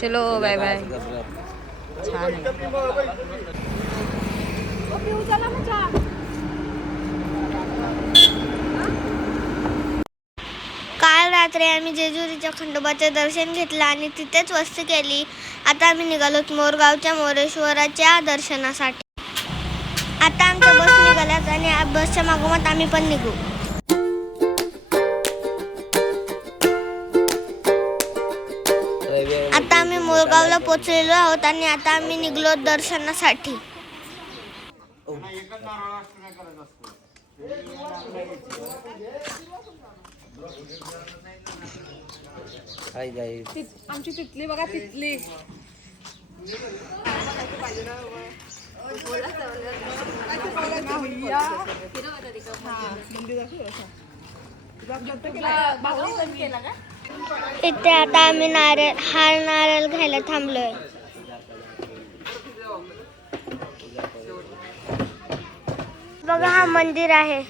चलो bye bye. छान आहे. काल रात्री आम्ही जेजुरीच्या खंडोबाचं दर्शन घेतलं आणि तिथेच वस्ती केली. आता आम्ही निघालो मोरगावच्या मोरेश्वराच्या दर्शनासाठी. आता आमच्या बस निघाल्यात आणि बसच्या मागोमाग आम्ही पण निघू. आता आम्ही मोरगावला पोहोचलेलो आहोत आणि आता आम्ही निघलो दर्शनासाठी. आमची तिथली बघा तिथली. इथे आता आम्ही नारळ घ्यायला थांबलोय. बघा हा मंदिर आहे.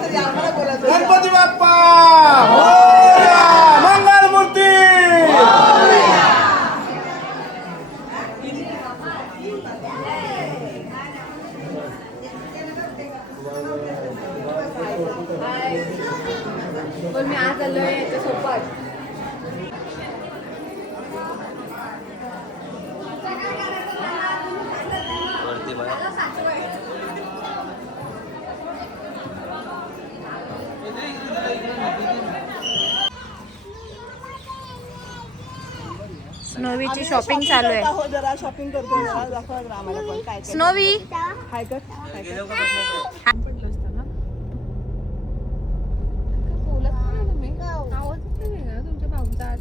गणपती बाप्पा मंगल मूर्ती. पण मी आज आलोय याच्यासोबत. स्नोवीची शॉपिंग चालू आहे. जरा शॉपिंग करतो जरा दाखवा जरा आम्हाला पण काय काय स्नोवी हाय कर तुमच्या भाऊचा आज.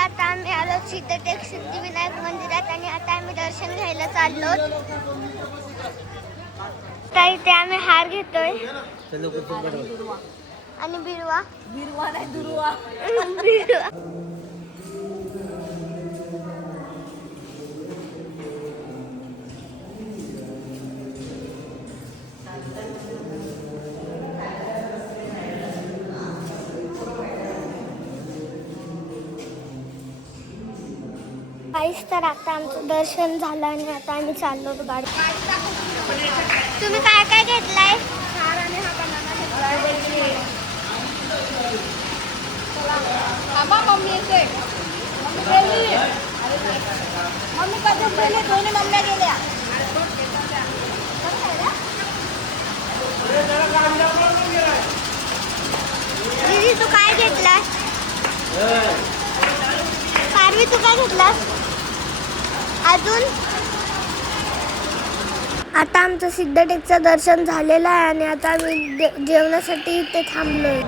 आता आम्ही आलो सिद्धटेक सिद्धिविनायक मंदिरात आणि आता आम्ही दर्शन घ्यायला चाललो. इथे आम्ही हार घेतोय आणि बिरवा नाही दुर्वा बिरवा. काहीच तर आता आमचं दर्शन झालं आणि आता आम्ही चाललो गाडी. तुम्ही काय काय घेतलाय? हार आणि हा बनाना घेतलाय. मम्मी कधी पहिले दोन्ही मम्म्या गेल्या दीदी तू काय घेतलास? पारवी तू काय घेतलास? अजून आता आमचं सिद्धटेकचं दर्शन झालेलं आहे आणि आता आम्ही जेवणासाठी इथे थांबलोय.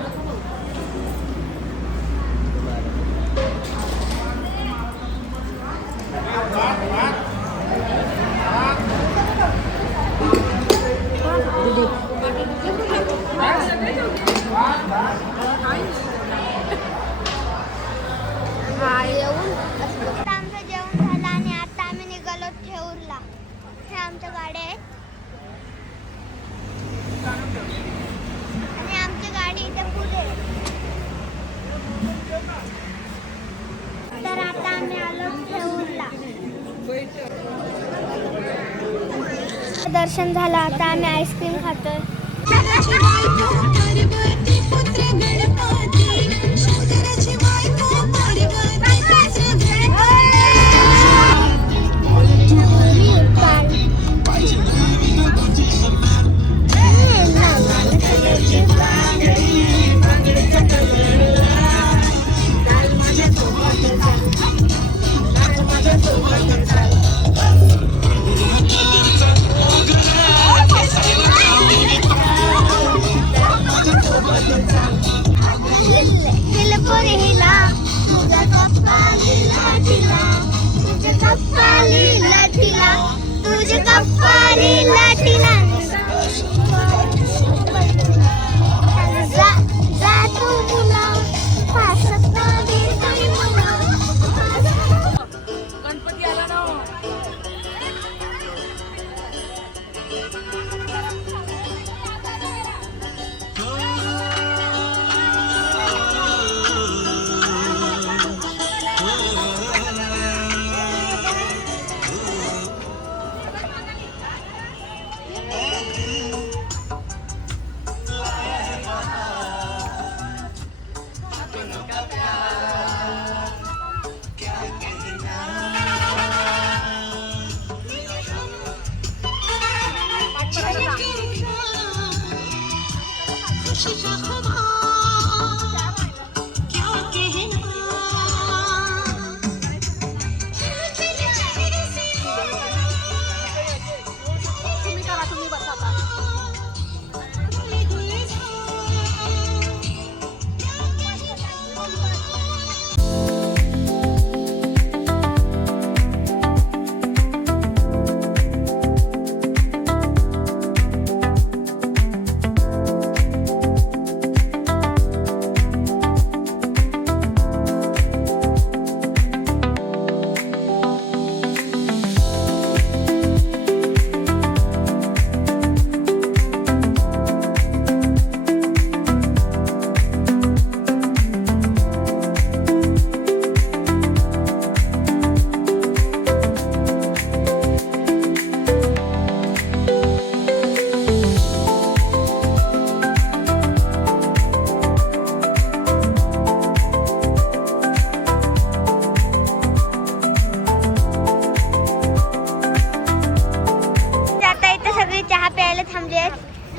आता आमचं जेवण झालं आणि आता आम्ही निघालो ठेऊरला. हे आमच्या गाड्या आहेत आणि आमची गाडी इथे पुढे. तर आता आम्ही आलो ठेऊरला. दर्शन झालं आता आम्ही आईस्क्रीम खातोय.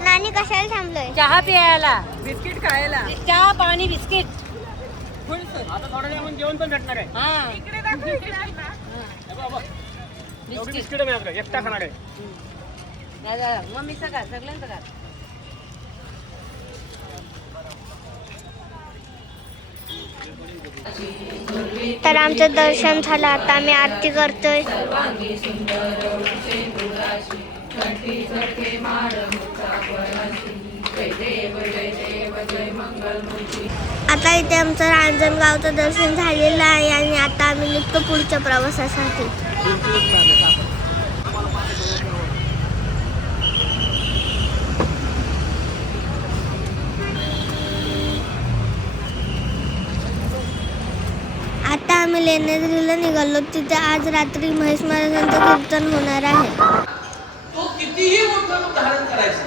नानी कशाला थांबलोय? चहा प्यायला, बिस्किट खायला. चहा पाणी बिस्किट. आता थोड्या वेळामध्ये जेवण पण भेटणार आहे. हा इकडे दाखव इकडे. एवढी बिस्किट आहे माझ्याकडे, एकटा खाणार आहे. मम्मी सगळं सगळ्यांचं का तर आमचं दर्शन झालं आता आम्ही आरती करतोय. आता इथे आमचं रांजणगावचं दर्शन झालेलं आहे आणि आता आम्ही निघतो पुढच्या प्रवासासाठी. आता आम्ही लेण्याद्रीला निघालो. तिथे आज रात्री महेश महाराजांचं कीर्तन होणार आहे. तो कितीही मोठं रूप धारण करायचा,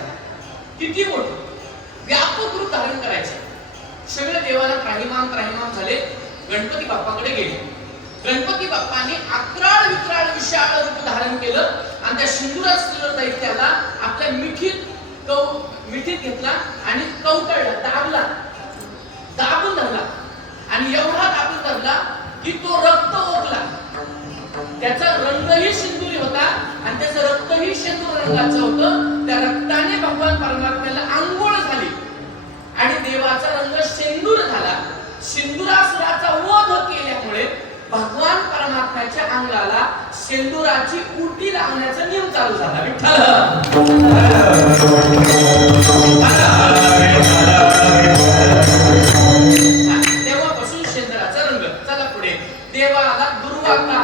किती मोठं व्यापक रूप धारण करायचं. सगळे देवाला त्राहिमाम झाले, गणपती बाप्पाकडे गेले. गणपती बाप्पांनी अक्राळ विक्राळ विशाळ रूप धारण केलं आणि त्या सिंदुरासुर दैत्याला आपल्या मिठीत घेतला आणि कवटळला, दाबून धरला आणि एवढा दाबून धरला की तो रक्त ओकला. त्याचा रंगही सिंदुरी होता आणि त्याचं रक्तही शेंदूर रंगाचं होतं. त्या रक्ताने भगवान परमात्म्याला आंघोळ झाली आणि देवाचा रंग शेंदूर झाला. सिंदुरासुराचा वध केल्यामुळे भगवान परमात्म्याच्या अंगाला शेंदुराची उटी लावण्याचा नियम चालू झाला. तेव्हापासून शेंदुराचा रंग. चला पुढे. देवाला दुर्वाका.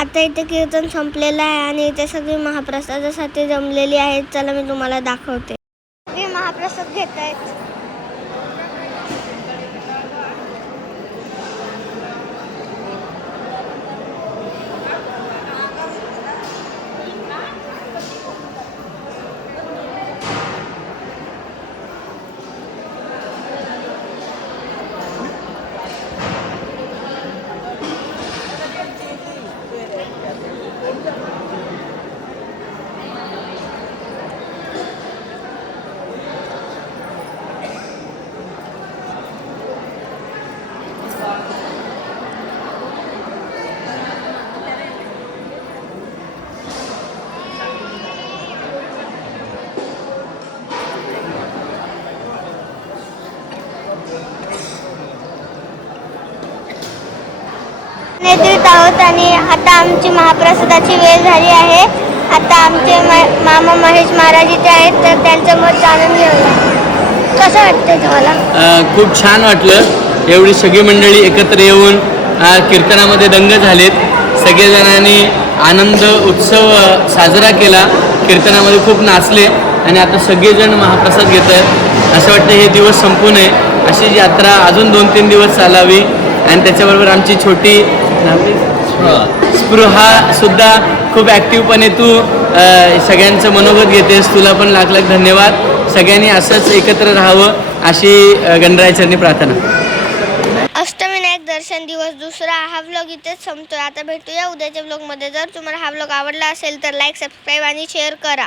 आता इथे कीर्तन संपलेलं आहे आणि इथे सगळी महाप्रसादासाठी जमलेली आहेत. चला मी तुम्हाला दाखवते. मी महाप्रसाद घेत आहेत. नेत्रीत आहोत आणि आता आमची महाप्रसादाची वेळ झाली आहे. आता आमचे मामा महेश महाराज इथे आहेत, तर त्यांचं मत जाणून घेऊया. कसं वाटतंय तुम्हाला? खूप छान वाटलं. एवढी सगळी मंडळी एकत्र येऊन कीर्तनामध्ये दंग झालेत. सगळेजणांनी आनंद उत्सव साजरा केला. कीर्तनामध्ये खूप नाचले आणि आता सगळेजण महाप्रसाद घेत आहेत. असं वाटतं हे दिवस संपू नये, अशी यात्रा अजून 2-3 दिवस चालावी. आणि त्याच्याबरोबर आमची छोटी स्पृहा सुद्धा खूप ॲक्टिव्हपणे तू सगळ्यांचं मनोगत घेतेस. तुला पण लाख लाख धन्यवाद. सगळ्यांनी असंच एकत्र राहावं अशी गणरायाचरणी प्रार्थना. अष्टविनायक दर्शन दिवस दुसरा हा व्लॉग इथेच संपतोय. आता भेटूया उद्याच्या व्लॉगमध्ये. जर तुम्हाला हा व्लॉग आवडला असेल तर लाईक, सबस्क्राईब आणि शेअर करा.